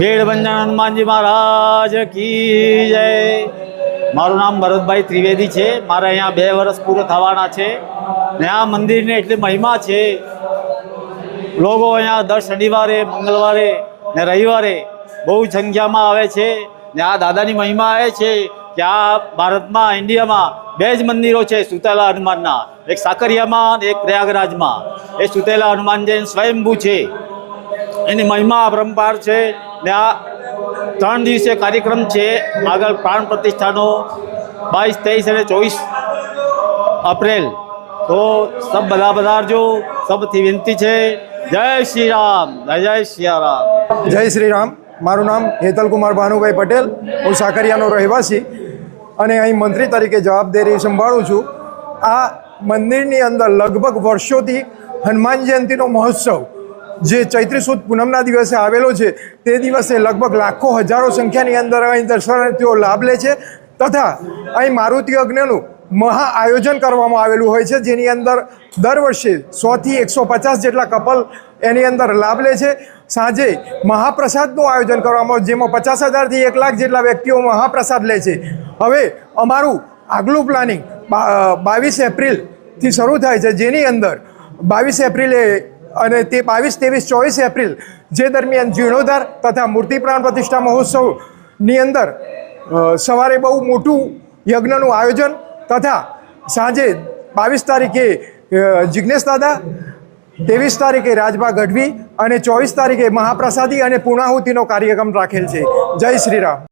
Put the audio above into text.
ભેળભંજન હનુમાનજી મહારાજ કી જય। મારું નામ ભરતભાઈ ત્રિવેદી છે। મારે અહીંયા 2 વર્ષ પૂરા થવાના છે ને આ મંદિરની એટલી મહિમા છે। લોકો અહીંયા દર શનિવારે, મંગળવારે ને રવિવારે બહુ સંખ્યામાં આવે છે ને આ દાદાની મહિમા એ છે કે આ ભારતમાં, ઇન્ડિયામાં 2 જ મંદિરો છે સુતેલા હનુમાનના, એક સાકરિયામાં અને એક પ્રયાગરાજમાં। એ સુતેલા હનુમાન જૈન સ્વયંભૂ છે, એની મહિમા અપરંપાર છે ને આ 3 દિવસીય કાર્યક્રમ છે। આગળ પ્રાણ પ્રતિષ્ઠાનો 22, 23 અને 24 એપ્રિલ। તો સબ બધા પધારજો, સબથી વિનંતી છે। જય શ્રી રામ, જય સિયા રામ। જય શ્રી રામ। મારું નામ હેતલકુમાર ભાનુભાઈ પટેલ, હું સાકરિયાનો રહેવાસી અને અહીં મંત્રી તરીકે જવાબદારી સંભાળું છું। આ મંદિરની અંદર લગભગ વર્ષોથી હનુમાન જયંતિનો મહોત્સવ જે ચૈત્રી સુદ પૂનમના દિવસે આવેલો છે, તે દિવસે લગભગ લાખો હજારો સંખ્યાની અંદર અહીં દર્શનાર્થીઓ લાભ લે છે તથા અહીં મારુતિ યજ્ઞનું મહા આયોજન કરવામાં આવેલું હોય છે, જેની અંદર દર વર્ષે 100 થી 150 જેટલા કપલ એની અંદર લાભ લે છે। સાંજે મહાપ્રસાદનું આયોજન કરવામાં, જેમાં 50,000 થી 1 લાખ જેટલા વ્યક્તિઓ મહાપ્રસાદ લે છે। હવે અમારું આગલું પ્લાનિંગ 22 એપ્રિલથી શરૂ થાય છે, જેની અંદર 22 એપ્રિલે અને તે 22, 23, 24 એપ્રિલ જે દરમિયાન જીર્ણોદ્ધાર તથા મૂર્તિ પ્રાણ પ્રતિષ્ઠા મહોત્સવની અંદર સવારે બહુ મોટું યજ્ઞનું આયોજન તથા સાંજે 22 તારીખે જિજ્ઞેશ દાદા, 23 તારીખે રાજભા ગઢવી અને 24 તારીખે મહાપ્રસાદી અને પૂર્ણાહુતિનો કાર્યક્રમ રાખેલ છે। જય શ્રી રામ।